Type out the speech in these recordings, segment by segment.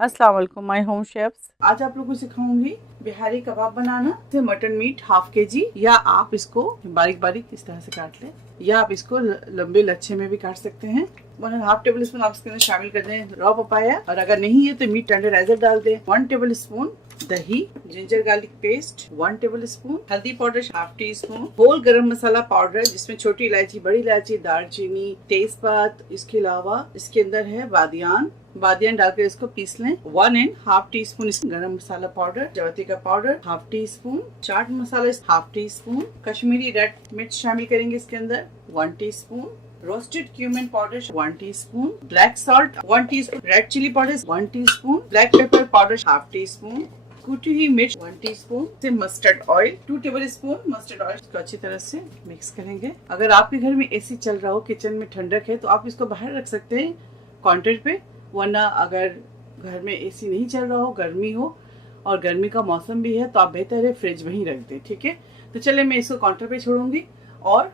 अस्सलाम वालेकुम my home chefs. आज आप लोगों को सिखाऊंगी बिहारी कबाब बनाना। जैसे मटन मीट हाफ के जी, या आप इसको बारीक बारीक इस तरह से काट लें, या आप इसको लंबे लच्छे में भी काट सकते हैं। 1.5 टेबल स्पून आप इसके अंदर शामिल कर दें रॉ पपाया, और अगर नहीं है तो मीट टेंडराइजर डाल दें। 1 टेबल स्पून दही, ginger garlic paste 1 tablespoon, हल्दी powder half teaspoon, whole garam masala powder जिसमें छोटी इलायची, बड़ी इलायची, दालचीनी, तेजपात, इसके अलावा इसके अंदर है बादियान डालकर इसको पीस लें। 1.5 टी स्पून गरम मसाला पाउडर, जवती का powder half teaspoon, chaat masala half teaspoon, Kashmiri red मिर्च शामिल करेंगे इसके अंदर 1 teaspoon, roasted cumin powder 1 teaspoon, black salt 1 teaspoon, red chilli powder 1 teaspoon, black pepper powder half teaspoon, कुटी हुई मिर्च 1 टीस्पून, से mustard oil 2 tablespoon mustard oil को अच्छी तरह से मिक्स करेंगे। अगर आपके घर में एसी चल रहा हो, किचन में ठंडक है, तो आप इसको बाहर रख सकते हैं काउंटर पे, वरना अगर घर में एसी नहीं चल रहा हो, गर्मी हो और गर्मी का मौसम भी है, तो आप बेहतर है फ्रिज में ही रख दें। ठीक है, तो चले मैं इसको काउंटर पे छोड़ूंगी और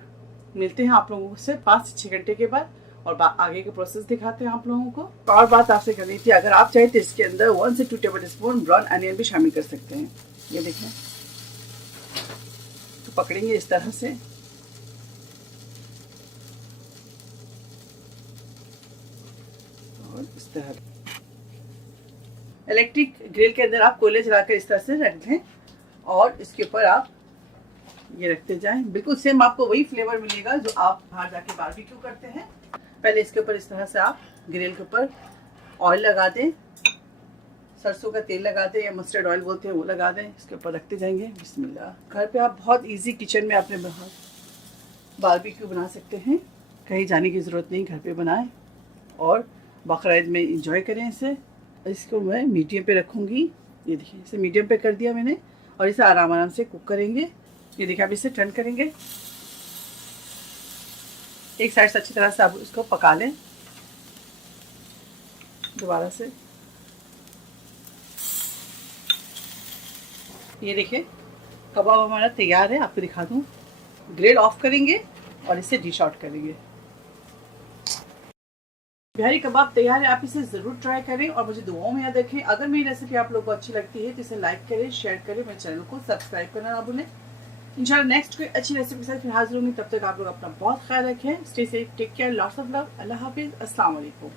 मिलते हैं आप लोगों से 5 से 6 घंटे के बाद, और आगे के प्रोसेस दिखाते हैं आप लोगों को। और बात आपसे करनी थी, अगर आप चाहे तो इसके अंदर 1 से 2 टेबल स्पून ब्राउन अनियन भी शामिल कर सकते हैं। ये देखें, तो पकड़ेंगे इस तरह से, और इस तरह इलेक्ट्रिक ग्रिल के अंदर आप कोयले जलाकर इस तरह से रख दें, और इसके ऊपर आप ये रखते जाएं। बिल्कुल सेम आपको वही फ्लेवर मिलेगा जो आप बाहर जाके बारबेक्यू करते हैं। पहले इसके ऊपर इस तरह से आप ग्रिल के ऊपर ऑयल लगा दें, सरसों का तेल लगा दें, या मस्टर्ड ऑयल बोलते हैं वो लगा दें, इसके ऊपर रखते जाएंगे। बिस्मिल्लाह। घर पे आप बहुत इजी किचन में अपने बारबेक्यू बना सकते हैं, कहीं जाने की ज़रूरत नहीं, घर पे बनाएं और बकरीद में इंजॉय करें इसे। इसको मैं मीडियम पे रखूँगी। ये देखिए, इसे मीडियम पे कर दिया मैंने, और इसे आराम आराम से कुक करेंगे। ये देखिए, आप इसे टर्न करेंगे, एक साइड से अच्छी तरह से आप इसको पका लें दोबारा से। ये देखिए, कबाब हमारा तैयार है, आपको दिखा दूं। ग्रिल ऑफ करेंगे और इसे डिश आउट करेंगे। बिहारी कबाब तैयार है, आप इसे ज़रूर ट्राई करें और मुझे दुआओं में याद रखें। अगर मेरी रेसिपी आप लोगों को अच्छी लगती है तो इसे लाइक करें, शेयर करें, मेरे चैनल को सब्सक्राइब करना ना भूलें। इंशाल्लाह नेक्स्ट कोई अच्छी रेसिपी के साथ फिर हाजिर होंगी। तब तक आप लोग अपना बहुत ख्याल रखें। Stay safe, take care, lots of love. Allah हाफिज़, अस्सलाम वालेकुम।